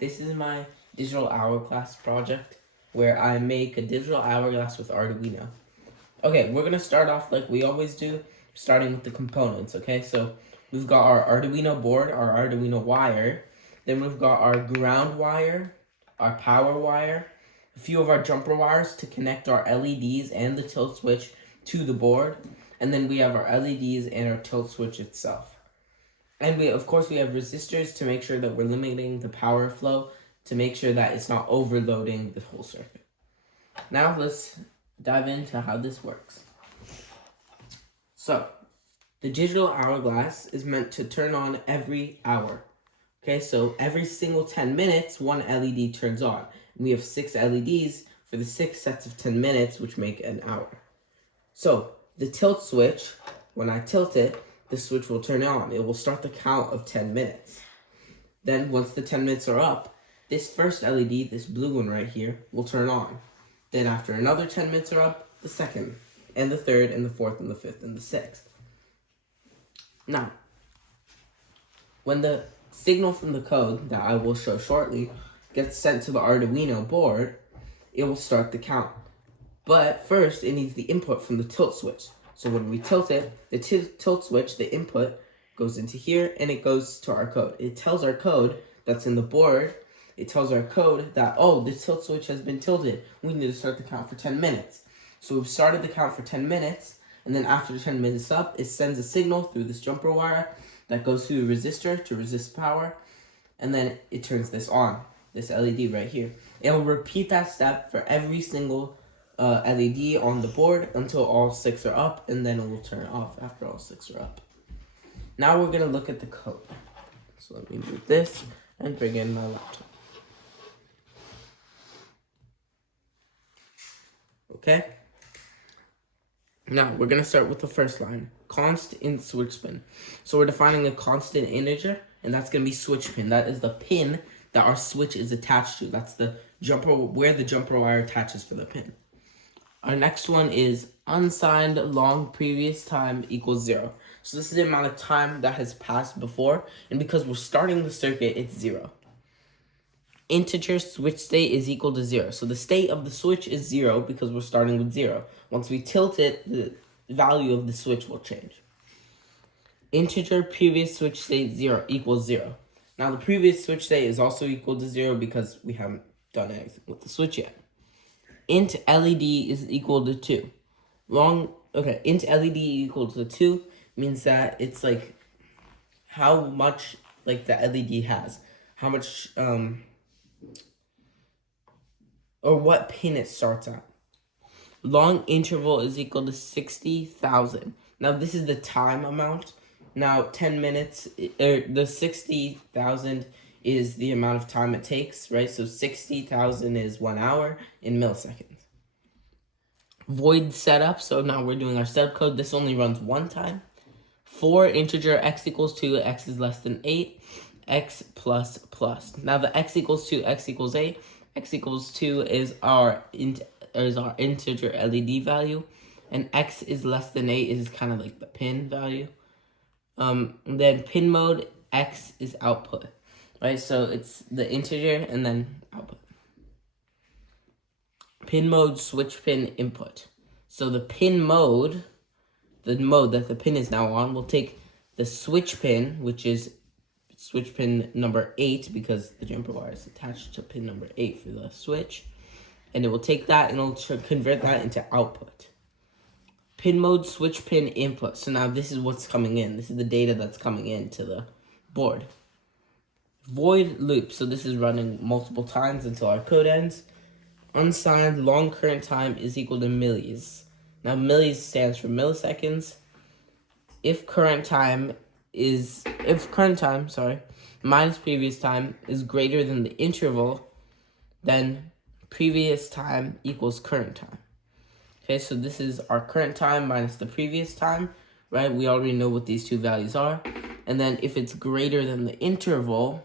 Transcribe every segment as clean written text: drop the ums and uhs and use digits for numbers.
This is my digital hourglass project where I make a digital hourglass with Arduino. Okay, we're gonna start off like we always do, starting with the components, okay? So we've got our Arduino board, our Arduino wire, then we've got our ground wire, our power wire, a few of our jumper wires to connect our LEDs and the tilt switch to the board, and then we have our LEDs and our tilt switch itself. And we have resistors to make sure that we're limiting the power flow to make sure that it's not overloading the whole circuit. Now let's dive into how this works. So, the digital hourglass is meant to turn on every hour. Okay, so every single 10 minutes, one LED turns on. And we have 6 LEDs for the 6 sets of 10 minutes, which make an hour. So, the tilt switch, when I tilt it, the switch will turn on. It will start the count of 10 minutes. Then, once the 10 minutes are up, this first LED, this blue one right here, will turn on. Then after another 10 minutes are up, the second, and the third, and the fourth, and the fifth, and the sixth. Now, when the signal from the code that I will show shortly gets sent to the Arduino board, it will start the count. But first, it needs the input from the tilt switch. So when we tilt it, the tilt switch, the input, goes into here, and it goes to our code. It tells our code that's in the board, it tells our code that, oh, the tilt switch has been tilted. We need to start the count for 10 minutes. So we've started the count for 10 minutes, and then after 10 minutes up, it sends a signal through this jumper wire that goes through the resistor to resist power, and then it turns this on, this LED right here. It will repeat that step for every single LED on the board until all 6 are up, and then it will turn off after all 6 are up. Now we're going to look at the code. So let me move this and bring in my laptop. Okay? Now we're going to start with the first line, constant switch pin. So we're defining a constant integer, and that's going to be switch pin. That is the pin that our switch is attached to. That's the jumper, where the jumper wire attaches for the pin. Our next one is unsigned long previous time equals 0. So this is the amount of time that has passed before, and because we're starting the circuit, it's 0. Integer switch state is equal to 0. So the state of the switch is 0 because we're starting with 0. Once we tilt it, the value of the switch will change. Integer previous switch state 0 equals 0. Now the previous switch state is also equal to 0 because we haven't done anything with the switch yet. Int LED is equal to 2. Int LED equal to 2 means that it's like how much like the LED has. How much or what pin it starts at. Long interval is equal to 60,000. Now this is the time amount. Now 10 minutes, the 60,000 is the amount of time it takes, right? So 60,000 is 1 hour in milliseconds. Void setup, so now we're doing our setup code. This only runs one time. For integer x equals 2, x is less than 8, x plus plus. Now the x equals 2, x equals 8, x equals 2 is our integer LED value, and x is less than 8 is kind of like the pin value. Then pin mode, x is output, right? So it's the integer and then output. Pin mode, switch pin, input. So the pin mode, the mode that the pin is now on, will take the switch pin, which is switch pin number 8 because the jumper wire is attached to pin number 8 for the switch, and it will take that and it'll convert that into output. Pin mode, switch pin, input. So now this is what's coming in. This is the data that's coming into the board. Void loop. So this is running multiple times until our code ends. Unsigned long current time is equal to millis. Now millis stands for milliseconds. If current time minus previous time is greater than the interval, then previous time equals current time. Okay, so this is our current time minus the previous time, right? We already know what these two values are. And then if it's greater than the interval,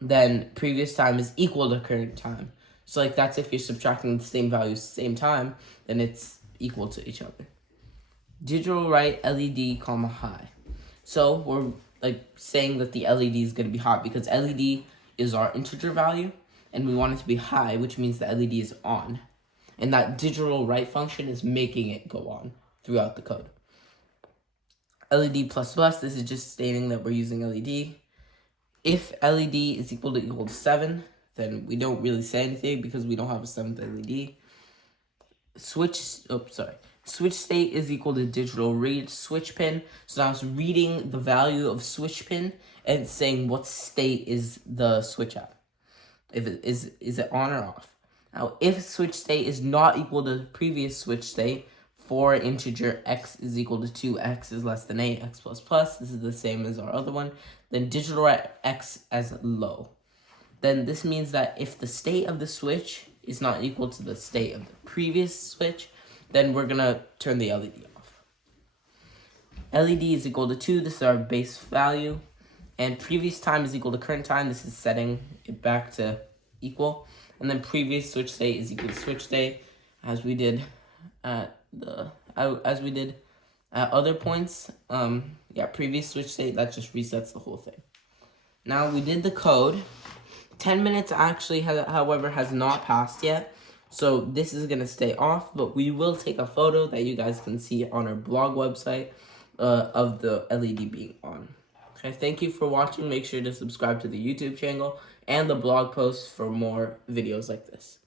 then previous time is equal to current time. So like that's if you're subtracting the same values at the same time, then it's equal to each other. Digital write LED, high. So we're like saying that the LED is going to be hot because LED is our integer value, and we want it to be high, which means the LED is on. And that digital write function is making it go on throughout the code. LED plus plus, this is just stating that we're using LED. If LED is equal to 7, then we don't really say anything because we don't have a 7th LED. Switch state is equal to digital read switch pin. So now it's reading the value of switch pin and saying what state is the switch at. If it is it on or off? Now, if switch state is not equal to the previous switch state, for integer x is equal to 2, x is less than 8, x plus plus, this is the same as our other one, then digital write x as low. Then this means that if the state of the switch is not equal to the state of the previous switch, then we're going to turn the LED off. LED is equal to 2, this is our base value, and previous time is equal to current time, this is setting it back to equal, and then previous switch state is equal to switch state, as we did at other points. Previous switch state, that just resets the whole thing. Now we did the code. 10 minutes actually, however, has not passed yet. So this is going to stay off, but we will take a photo that you guys can see on our blog website of the LED being on. Okay, thank you for watching. Make sure to subscribe to the YouTube channel and the blog post for more videos like this.